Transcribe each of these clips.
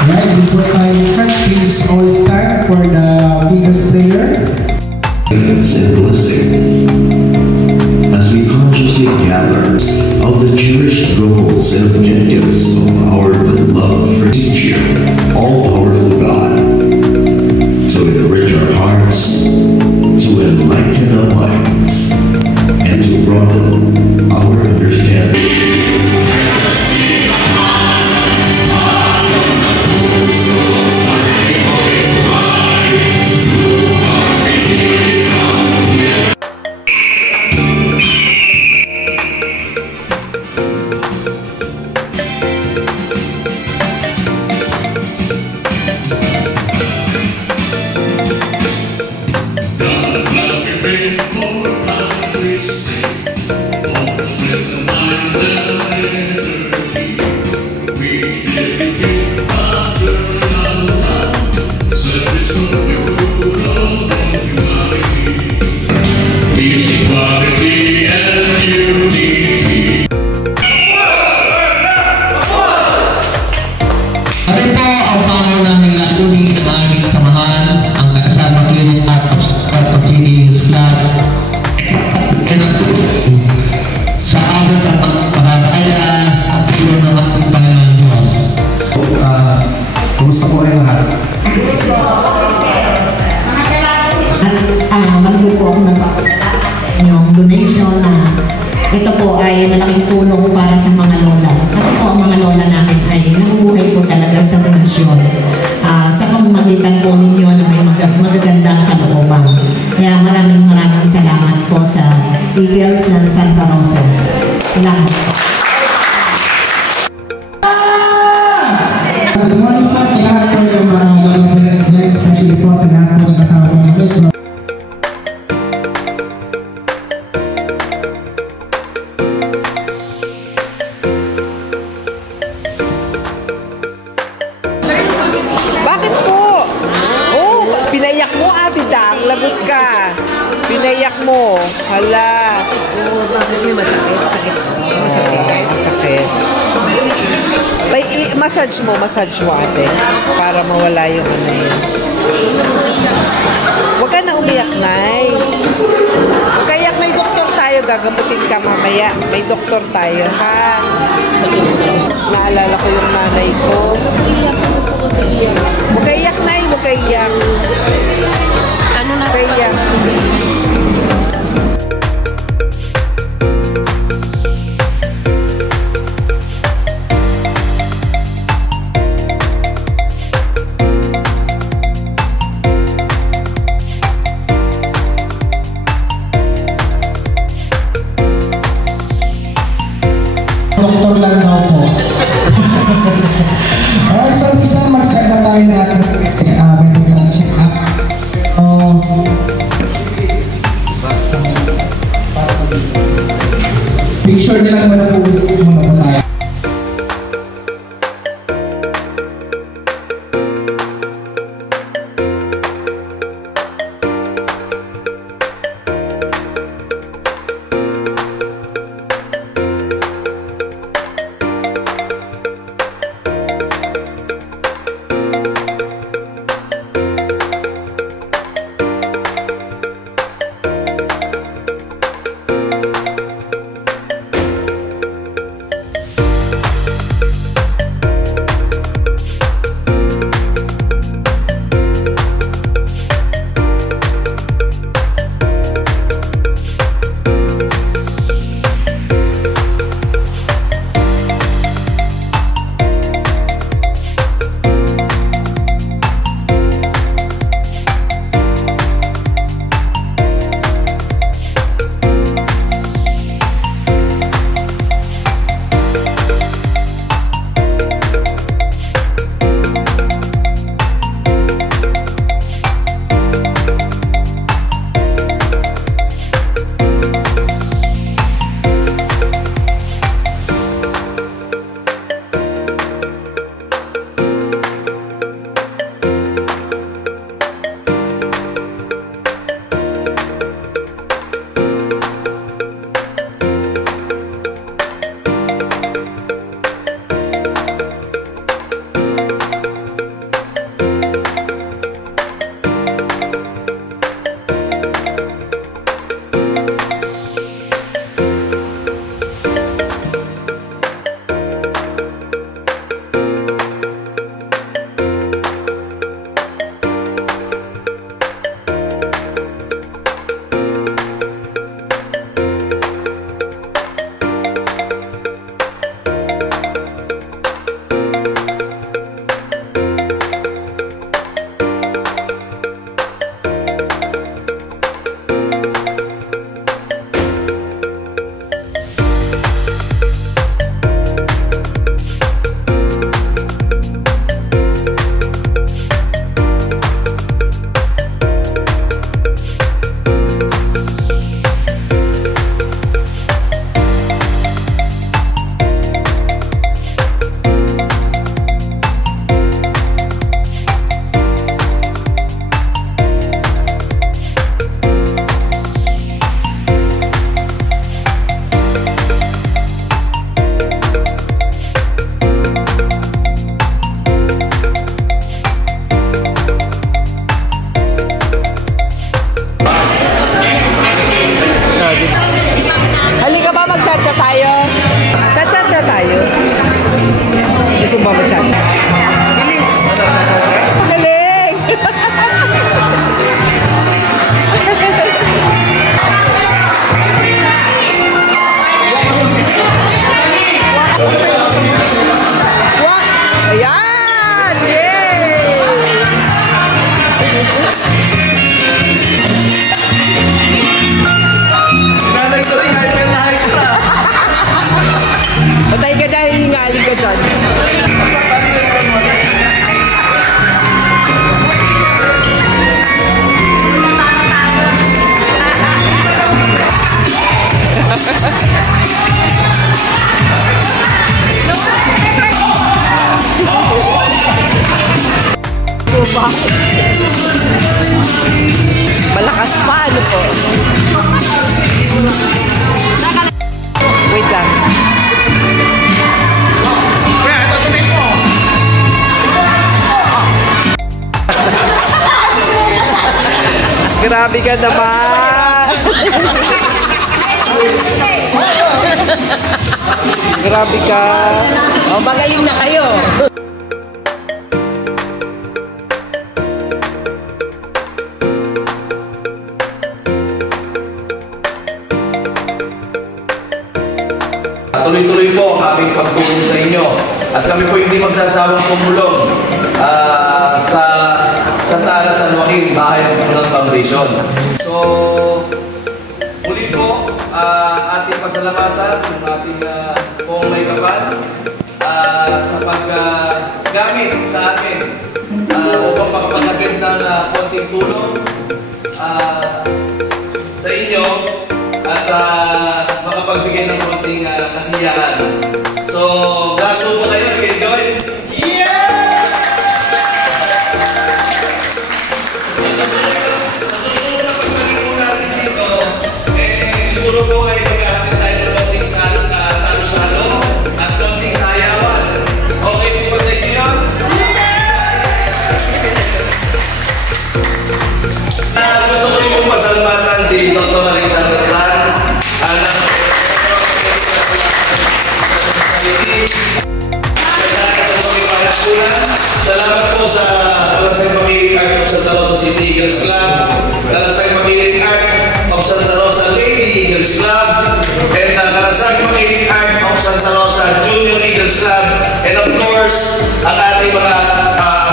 Right, before I start, please all stand for the biggest prayer. Simplistic. As we consciously gather of the cherished goals and objectives of our beloved teacher, all-powerful God, to enrich our hearts, to enlighten our minds, and to broaden our understanding. Kumusta po kayo lahat? Malugo po ako nagpapasalamat sa inyong donation na ito po ay malaking tulong para sa mga lola. Kasi po ang mga lola namin ay nabubuhay po talaga sa relasyon. Sa pamamagitan po ninyo na may magagandang kalooban. Kaya maraming salamat po sa Eagles ng Santa Rosa. Salamat po. Good morning po sa lahat po ng mga lola, especially po sa lahat po ng kasama po ng Metro. Bakit po? Oh, pinayak mo Ate Dang, lagot ka. Pinayak mo. Hala. Masakit. Masakit. Massage mo ate. Para mawala yung ano yun. Huwag ka na umiyak, Nay. Huwag ka iyak, may doktor tayo. Gagamutin ka mamaya. May doktor tayo, ha? Naalala ko yung nanay ko. Huwag ka iyak, Nay. Huwag ka iyak. Ano na? Huwag ka iyak. Doktor lang daw po. Alright, so minsan mag-start na tayo ng ating medical check-up. Picture nilang muna po tayo. ba? Malakas pa, ano po? Wait lang. Grabe ka naman. Grabe ka. O, magaling na kayo. Tuloy-tuloy po ang aming pagtulong sa inyo. At kami po hindi magsasawang tumulong sa Santa Ana San Joaquin, Bahay ng Punong Foundation. So, muli po, ating pasalamatan yung ating pong may kapal sa paggamit sa amin upang makapaghatid ng konting tulong sa inyo at makapagbigay ng konting kasiyahan. So, gato ba kayo? Nag-enjoy? Yeah! Sa susunod na pagbalik po natin dito, siguro po ay maghahatid tayo ng konting salo-salo at konting sayawan. Okay po ba sa inyo yun? Yeah! Gusto ko rin po pasalamatan si Dr. Alexander Plan, salamat po sa Kalasay Pamiling Art of Santa Rosa City Eagles Club, Kalasay Pamiling Art of Santa Rosa Lady Eagles Club, and Kalasay Pamiling Art of Santa Rosa Junior Eagles Club, and of course, ang ating mga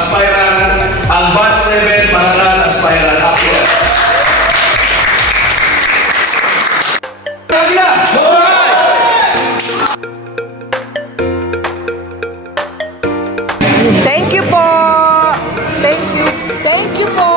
aspirant, ang BAT 7 Parangal Aspirant Applicants. Thank you po. Thank you. Thank you po.